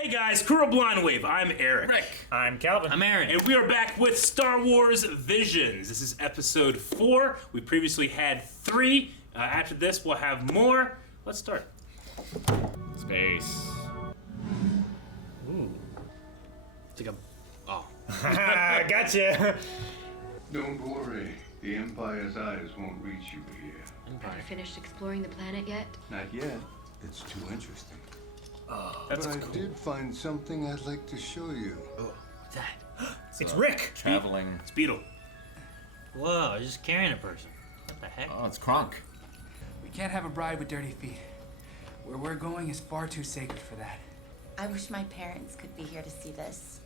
Hey guys, Crew of Blind Wave. I'm Eric. Rick. I'm Calvin. I'm Aaron. And we are back with Star Wars Visions. This is episode 4. We previously had 3. After this, we'll have more. Let's start. Space. Ooh. It's like a... Oh. Gotcha. Don't worry. The Empire's eyes won't reach you here. Empire. Finished exploring the planet yet? Not yet. It's too interesting. That's But I cool. did find something I'd like to show you. Oh, what's that? It's Rick. Traveling. It's Beetle. Whoa, I was just carrying a person. What the heck? Oh, it's Kronk. We can't have a bride with dirty feet. Where we're going is far too sacred for that. I wish my parents could be here to see this.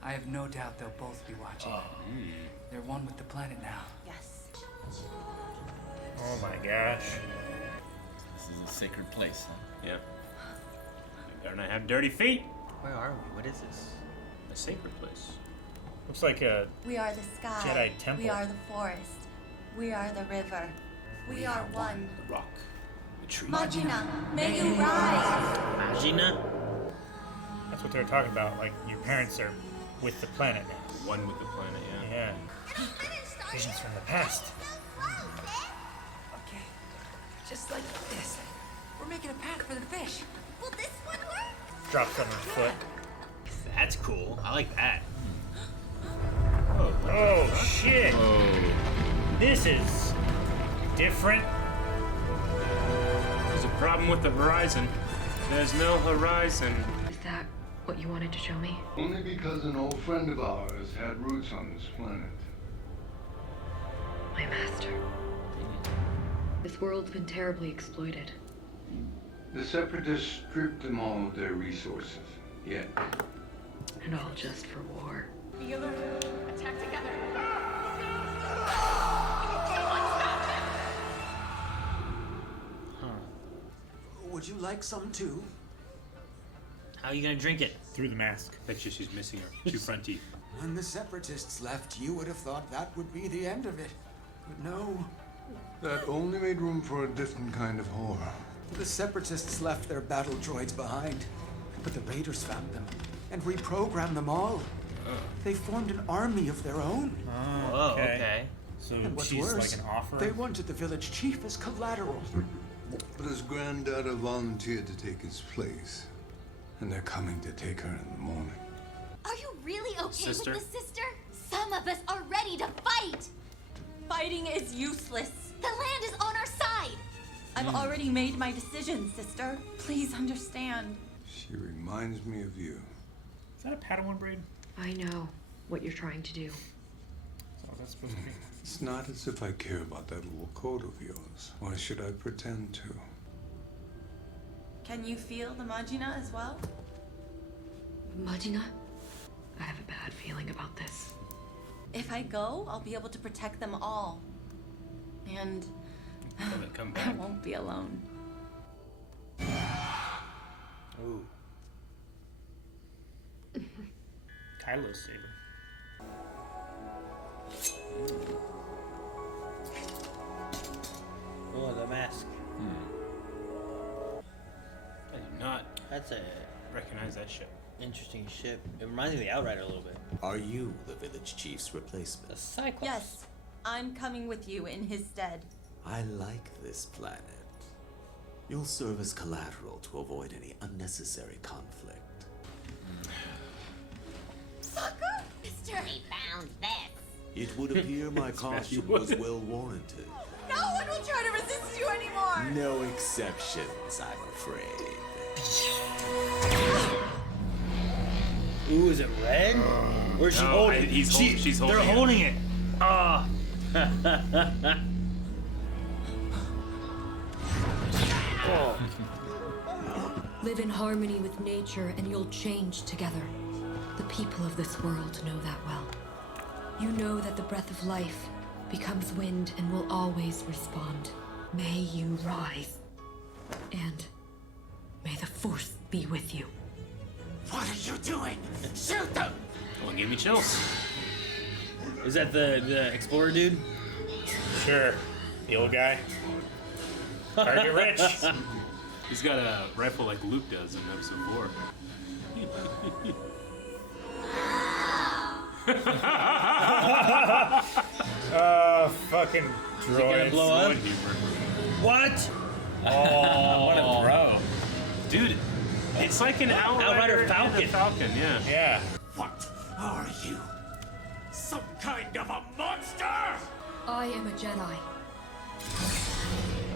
I have no doubt they'll both be watching. They're one with the planet now. Yes. Oh my gosh. This is a sacred place, huh? Yeah. You better not have dirty feet. Where are we? What is this? A sacred place. Looks like a We are the sky. Jedi temple. We are the forest. We are the river. We are one. The rock. The tree. Magina, may you rise. Magina? That's what they were talking about. Like your parents are with the planet now. One with the planet, yeah. Yeah. Visions from the past. Okay, just like this. We're making a path for the fish. Will this one work? Drops on her foot. That's cool. I like that. Oh shit. This is different. There's a problem with the horizon. There's no horizon. Is that what you wanted to show me? Only because an old friend of ours had roots on this planet. My master. This world's been terribly exploited. The Separatists stripped them all of their resources. Yet, And all just for war. Be alert. Attack together. Would you like some too? How are you gonna drink it? Through the mask. Bet you she's missing her 2 front teeth. When the Separatists left, you would have thought that would be the end of it. But no. that only made room for a different kind of horror. The Separatists left their battle droids behind. But the Raiders found them and reprogrammed them all. They formed an army of their own. Whoa, okay. So And what's she's worse, like an offer. they wanted the village chief as collateral. But his granddaughter volunteered to take his place. And they're coming to take her in the morning. Are you really okay Sister? with the sister? Some of us are ready to fight. Fighting is useless. The land is on our side. I've already made my decision, sister. Please understand. She reminds me of you. Is that a Padawan braid? I know what you're trying to do. Oh, that's supposed to be. It's not as if I care about that little coat of yours. Why should I pretend to? Can you feel the Magina as well? Magina? I have a bad feeling about this. If I go, I'll be able to protect them all. And Come I back. won't be alone. Ooh. Kylo saber. Oh, the mask. I do not That's a recognize that ship. interesting ship. It reminds me of the Outrider a little bit. Are you the village chief's replacement? The Cyclops. Yes, I'm coming with you in his stead. I like this planet. You'll serve as collateral to avoid any unnecessary conflict. Soccer? Mister! We found this. It would appear my caution would. was well warranted. No one will try to resist you anymore! No exceptions, I'm afraid. Ooh, is it red? Where's she No, holding it? she's holding They're it. holding it. Ah. Live in harmony with nature and you'll change together. The people of this world know that well. You know that the breath of life becomes wind and will always respond. May you rise. And may the Force be with you. What are you doing? Shoot them! Don't give me chills. Is that the explorer dude? Sure. The old guy. Target rich. He's got a rifle like Luke does in episode 4. You Fucking Is it gonna droids. blow up? What? Oh, What a throw. Dude, it's like an Outrider Outrider Falcon. and a Falcon, yeah. yeah. What are you? Some kind of a monster? I am a Jedi.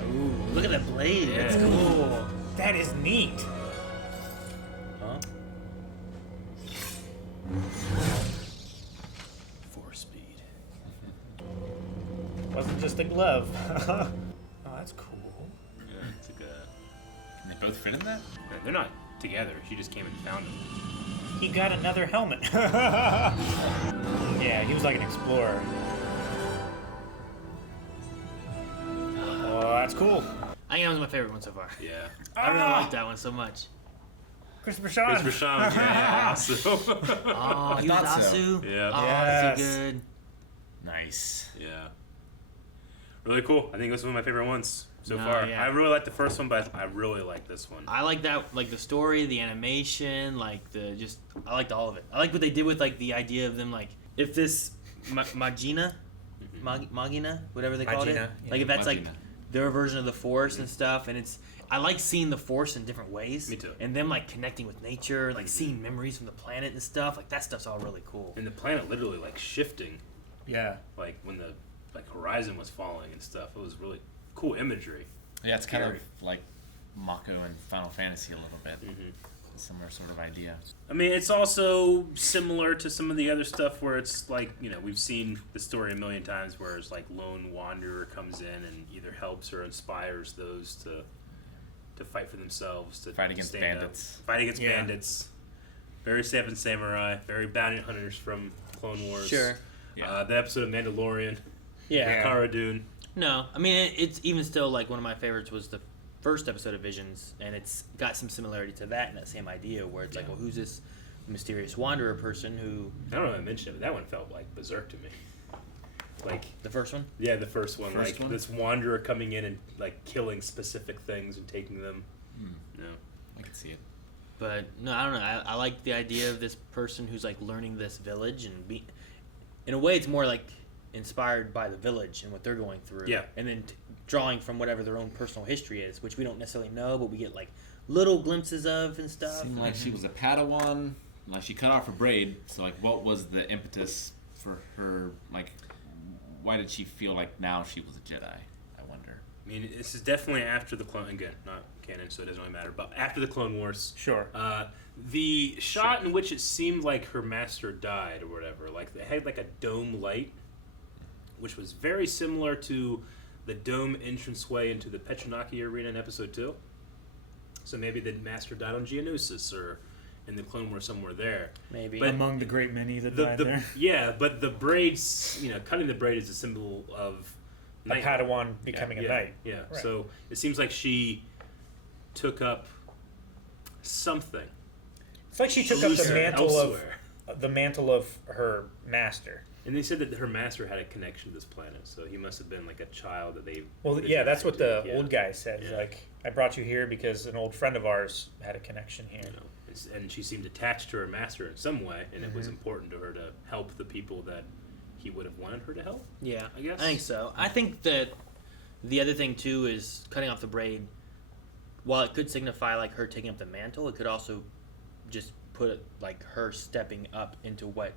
Ooh, look at that blade. That's Yeah. cool. That is neat. Huh? Force speed. Wasn't just a glove. Oh, that's cool. Yeah, it's like Can they both fit in that? they're not together. She just came and found him. He got another helmet. Yeah, he was like an explorer. Oh, that's cool. I think that was my favorite one so far. Yeah. I really like that one so much. Christopher Sean. Christopher Sean, yeah, also. Oh, he was thought so. Asu. Yeah. Oh, Yes. so good. Nice. Yeah. Really cool. I think this is one of my favorite ones so No, far. yeah. I really like the first one, but I really like this one. I like that, like the story, the animation, like I liked all of it. I like what they did with like the idea of them, like if this Magina, whatever they called it, Magina, yeah. like if that's like Magina. their version of the Force and stuff, and I like seeing the Force in different ways. Me too. And them like connecting with nature, like seeing memories from the planet and stuff, like that stuff's all really cool. And the planet literally like shifting, Yeah. like when the horizon was falling and stuff. It was really cool imagery. Yeah, it's kind of Scary. like Mako and Final Fantasy a little bit. Similar sort of idea. I mean, it's also similar to some of the other stuff where it's like, we've seen the story a million times where it's like lone wanderer comes in and either helps or inspires those to fight for themselves, to Fight against stand bandits. Up. Fight against Yeah. bandits. Very Seven Samurai, very bounty hunters from Clone Wars. Sure. Yeah. The episode of Mandalorian, Yeah. Cara Dune. No, I mean it's even still like one of my favorites was the first episode of Visions, and it's got some similarity to that and that same idea where it's like, well, who's this mysterious wanderer person who? I don't know if I mentioned it, but that one felt like Berserk to me. Like, The first one? yeah, the first one, First like one? this wanderer coming in and like killing specific things and taking them. No. I can see it. But no, I don't know. I like the idea of this person who's like learning this village and in a way, it's more like inspired by the village and what they're going through. Yeah. And then drawing from whatever their own personal history is, which we don't necessarily know, but we get like little glimpses of and stuff. Seemed like she was a Padawan. Like she cut off her braid. So like, what was the impetus for her? Like, why did she feel like now she was a Jedi? I wonder. I mean, this is definitely after the Clone. Again, not canon, so it doesn't really matter. But after the Clone Wars, Sure. the shot in which it seemed like her master died or whatever, like it had like a dome light, which was very similar to the dome entranceway into the Petronaki arena in Episode 2. So maybe the master died on Geonosis or in the Clone Wars somewhere there. Maybe. But Among the great many that died there. Yeah, but the braids, cutting the braid is a symbol of A knight. Padawan becoming a knight. Yeah, Right. so it seems like she took up something. It's like she took up the Elsewhere. mantle of her master. And they said that her master had a connection to this planet, so he must have been like a child that they. Well, that yeah, they that's what the adopted. old guy said. Yeah. Like, I brought you here because an old friend of ours had a connection here. And she seemed attached to her master in some way, and it was Mm-hmm. important to her to help the people that he would have wanted her to help. Yeah, I guess. I think so. I think that the other thing too is cutting off the braid. While it could signify like her taking up the mantle, it could also just put it like her stepping up into what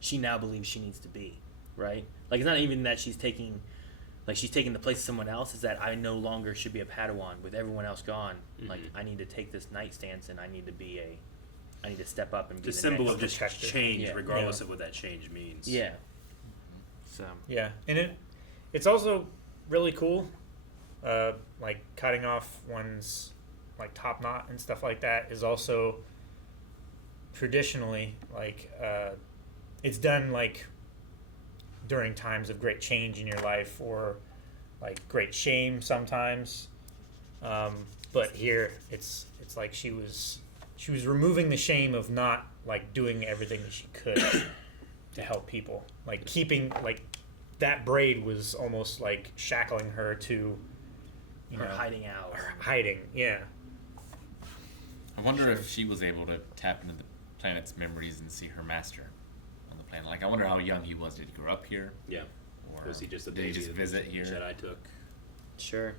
she now believes she needs to be. Right? Like it's not even that she's taking the place of someone else. It's that I no longer should be a Padawan with everyone else gone. Mm-hmm. Like I need to take this knight stance and I need to step up and be It's a the symbol next of just protector. change, Yeah. regardless Yeah. of what that change means. Yeah. So Yeah, and it's also really cool, like cutting off one's like top knot and stuff like that is also traditionally like it's done like during times of great change in your life or like great shame sometimes. But here it's like she was removing the shame of not like doing everything that she could to help people. Like keeping like that braid was almost like shackling her to her hiding out. hiding. Yeah. I wonder if she was able to tap into the planet's memories and see her master on the planet. Like, I wonder how young he was. Did he grow up here? Yeah. Or Was he just a did he baby just that visit the here? Jedi took. Sure.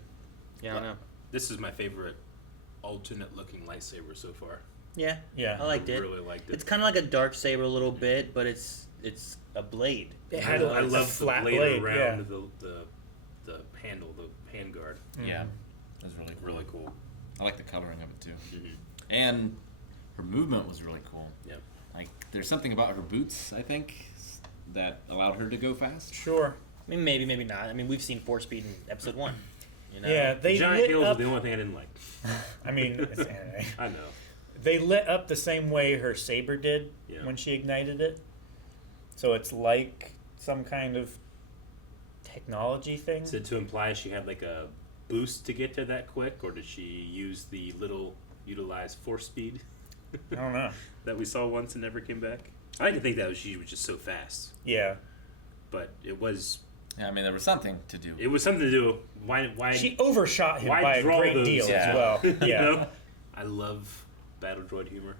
Yeah, I don't know. This is my favorite alternate-looking lightsaber so far. Yeah. Yeah. I liked I it. really liked it. It's kind of like a dark saber a little bit, but it's a blade. It I had love the flat blade, blade, around the handle, the handguard. Yeah, it was really cool. Really cool. I like the coloring of it too, Mhm. and her movement was really cool. Yeah. Like, there's something about her boots, I think, that allowed her to go fast. Sure. I mean, maybe not. I mean, we've seen Force Speed in Episode 1. You know? Yeah, they Giant lit heels up. are the only thing I didn't like. I mean, it's anime. I know. They lit up the same way her saber did Yeah. when she ignited it. So it's like some kind of technology thing. Is it to imply she had like a boost to get to that quick, or did she use the little utilized force speed I don't know. that we saw once and never came back? I like to think that she was just so fast, Yeah. but it was Yeah, I mean, there was something to do. something to do. Why She overshot him why by a draw great those? deal Yeah. as well. you Yeah. know? I love battle droid humor.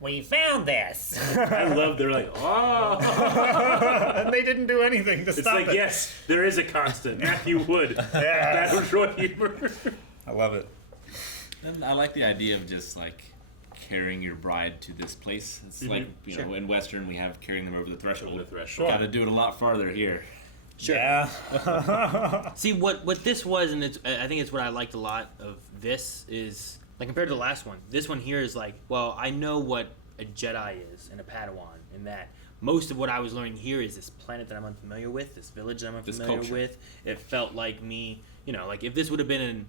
We found this. I love they're like, oh. And they didn't do anything to It's stop like, it. yes, there is a constant. Matthew Wood. Yeah. Battle droid humor. I love it. And I like the idea of just like carrying your bride to this place. It's like, you know, in Western we have carrying them over the threshold. Over the threshold. Got to do it a lot farther here. Sure. Yeah. See, what this was, and I think it's what I liked a lot of this, is, like, compared to the last one, this one here is like, well, I know what a Jedi is and a Padawan, and that most of what I was learning here is this planet that I'm unfamiliar with, this village that I'm This unfamiliar culture. with. It felt like me, you know, like if this would have been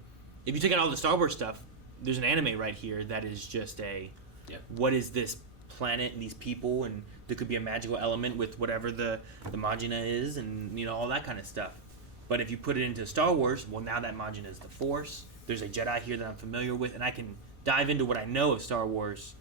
if you took out all the Star Wars stuff, there's an anime right here that is just what is this planet and these people, and there could be a magical element with whatever the Majina is, and you know, all that kind of stuff. But if you put it into Star Wars, well, now that Majina is the Force. There's a Jedi here that I'm familiar with, and I can dive into what I know of Star Wars,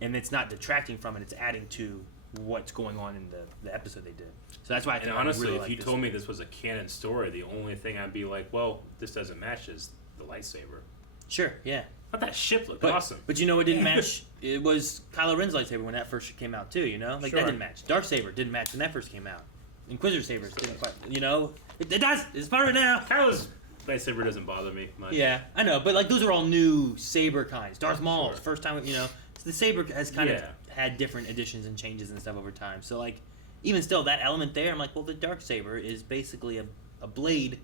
and it's not detracting from it. It's adding to what's going on in the episode they did. So that's why I And think honestly, I really if you like told me this was a canon story, the only thing I'd be like, well, this doesn't match is the lightsaber. Sure, yeah. But that ship looked But, awesome. But you know what didn't match? It was Kylo Ren's lightsaber when that first came out too, you know? Like, Sure. that didn't match. Darksaber didn't match when that first came out. Inquisitor sabers didn't quite, you know? It does! It's part of it now! Kylo's lightsaber doesn't bother me much. Yeah, I know, but like those are all new saber kinds. Darth Maul, Sure. first time, you know, the saber has kind of Yeah. had different additions and changes and stuff over time. So like, even still, that element there, I'm like, well, the dark saber is basically a blade,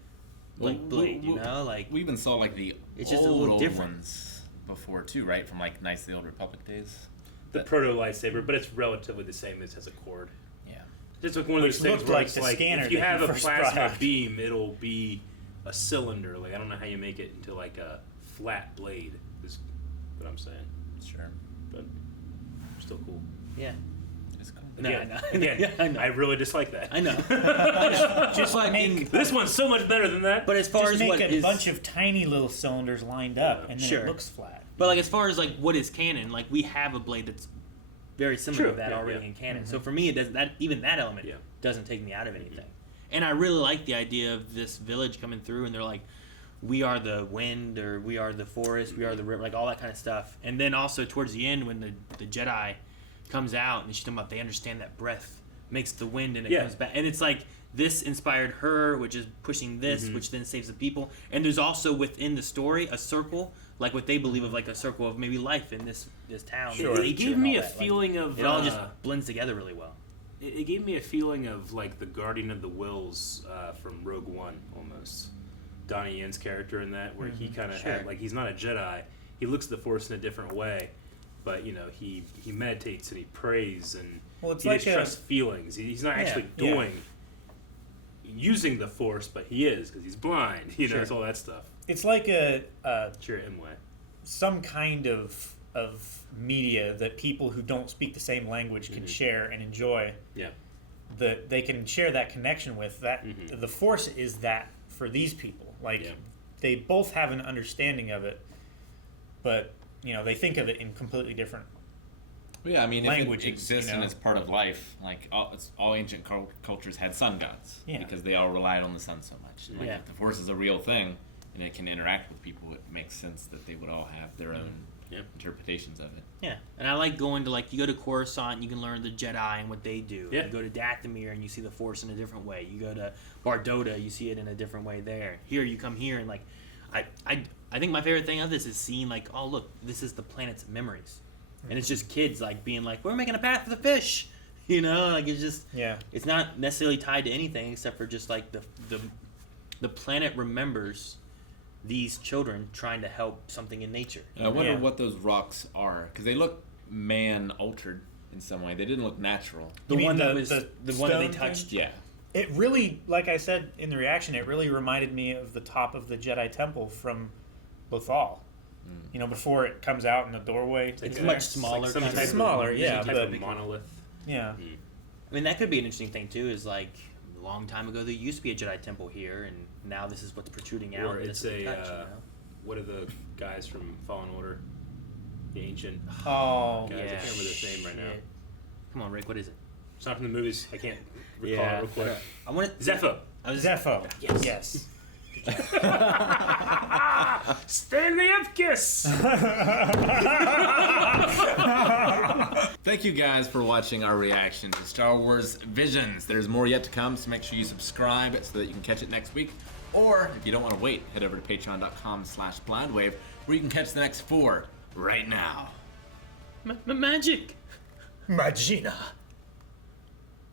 like blade, you know, like We even saw like the It's just a little old different. ones before too, right? From like Knights of the Old Republic days. The proto lightsaber, but it's relatively the same. It has a cord. Yeah. It's like one of Which those things looked where like it's the like scanner if you that have you a first plasma brought. beam, it'll be a cylinder. Like I don't know how you make it into like a flat blade. Is what I'm saying. Sure. But still cool. yeah. It's cool. No, Again, I know. again, Yeah, I know. I really dislike that. I know. Just But make, This one's so much better than that. but as far just as make what a is, bunch of tiny little cylinders lined up, and then Sure. it looks flat. but like as far as like what is canon, like we have a blade that's very similar True, to that yeah, already yeah. in canon. So for me, it doesn't that even that element Yeah. doesn't take me out of anything. And I really like the idea of this village coming through, and they're like, we are the wind, or we are the forest, we are the river, like all that kind of stuff. And then also towards the end, when the Jedi comes out, and she's talking about they understand that breath makes the wind, and it Yeah. comes back. And it's like this inspired her, which is pushing this, which then saves the people. And there's also within the story a circle, like what they believe of, like a circle of maybe life in this town. Sure. and It nature gave and me all a that. Like, feeling of it all just blends together really well. It gave me a feeling of like the Guardian of the Wills from Rogue One almost. Donnie Yen's character in that, where he kind of Sure. had like he's not a Jedi. He looks at the Force in a different way, but you know he meditates and he prays and Well, it's he like just trusts feelings. He's not actually yeah. doing using the Force, but he is because he's blind. You know, Sure. it's all that stuff. It's like a Sure, Imwe. some kind of media that people who don't speak the same language can share and enjoy. Yeah. That they can share that connection with. That the Force is that for these people. Like Yeah. they both have an understanding of it, but you know they think of it in completely different. Well, yeah, I mean, Languages, if it exists you and know? it's part of life, like all ancient cultures had sun gods Yeah. because they all relied on the sun so much. Like, if the Force is a real thing and it can interact with people, it makes sense that they would all have their own interpretations of it. Yeah, and I like going to, like, you go to Coruscant and you can learn the Jedi and what they do. Yeah. You go to Dathomir and you see the Force in a different way. You go to Bardota, you see it in a different way there. Here, you come here and, like, I think my favorite thing of this is seeing, like, oh, look, this is the planet's memories. And it's just kids, like, being like, we're making a path for the fish. You know, like, it's just, it's not necessarily tied to anything except for just, like, the planet remembers these children trying to help something in nature. And I wonder what those rocks are, because they look man-altered in some way. They didn't look natural. The one that was the one that they stone touched. thing? Yeah. It really, like I said in the reaction, it really reminded me of the top of the Jedi Temple from Lothal. You know, before it comes out in the doorway. It's much smaller. Like some kind of. type Smaller, of, yeah, some type but- of monolith. Yeah. I mean, that could be an interesting thing too. Is like a long time ago there used to be a Jedi temple here, and now this is what's protruding out. Or and it's this is a the touch, you know? what are the guys from Fallen Order? The ancient Oh, guys. I can't remember their name right now. Shit. Come on, Rick. What is it? It's not from the movies. I can't recall it real quick. I want to. Zepho. Zepho. Yes. Yes. Stanley Epkiss! Thank you guys for watching our reaction to Star Wars Visions. There's more yet to come, so make sure you subscribe so that you can catch it next week. Or, if you don't want to wait, head over to patreon.com/blindwave, where you can catch the next 4 right now. Magic. Magina.